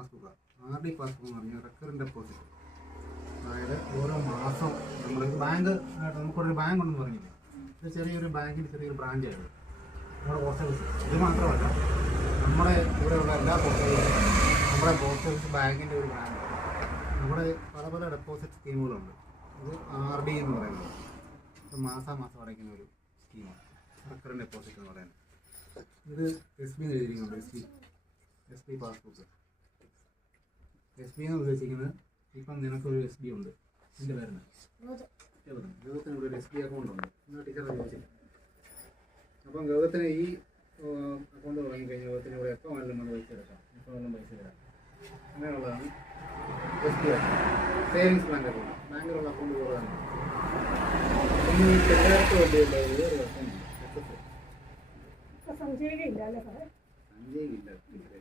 പാസ്ബുക്കാണ്. RD passbook എന്ന് പറഞ്ഞാൽ recurring deposit. അതായത് ഓരോ മാസം നമ്മൾ ബാങ്ക് നമുക്കൊരു ബാങ്ക് ഉണ്ടെന്ന് പറഞ്ഞില്ലേ, ഇത് ചെറിയൊരു ബാങ്കിൻ്റെ ചെറിയൊരു ബ്രാഞ്ചാണ് നമ്മുടെ പോസ്റ്റ് ഓഫീസ്. ഇത് മാത്രമല്ല, നമ്മുടെ ഇവിടെയുള്ള എല്ലാ പോസ്റ്റ് ഓഫീസും നമ്മുടെ പോസ്റ്റ് ഓഫീസ് ബാങ്കിൻ്റെ ഒരു ബ്രാഞ്ച്. നമ്മുടെ പല പല ഡെപ്പോസിറ്റ് സ്കീമുകളുണ്ട്. ഇത് RD എന്ന് പറയുന്നത് മാസാമാസം അടയ്ക്കുന്ന ഒരു സ്കീമാണ് റെക്കറിംഗ് ഡെപ്പോസിറ്റ് എന്ന് പറയുന്നത്. ഇത് SB എഴുതിയിരിക്കുന്നുണ്ട്. SB passbook. SB എന്ന് ഉദ്ദേശിക്കുന്നത് ഇപ്പം നിനക്കൊരു SB ഉണ്ട്, എൻ്റെ പേരുണ്ട് ഗൗതത്തിന് ഇവിടെ ഒരു SB അക്കൗണ്ട് ഉണ്ട് എന്നാൽ ടീച്ചറെ ചോദിച്ചില്ല. അപ്പം ഗൗതത്തിന് ഈ അക്കൗണ്ട് തുടങ്ങിക്കഴിഞ്ഞാൽ ഗൗതത്തിന് ഇവിടെ എപ്പോൾ വേണമെങ്കിലും നമ്മൾ പൈസ എടുക്കാം, എപ്പോൾ വേണമെങ്കിലും പൈസ തരാം. അങ്ങനെയുള്ളതാണ് SB account. Savings bank account. ബാങ്കിലുള്ള അക്കൗണ്ട് കുറവാണ്. ഇനി എല്ലാവർക്കും വേണ്ടിയുള്ള വേറെ അക്കൗണ്ട് സഞ്ജയില്ല. $105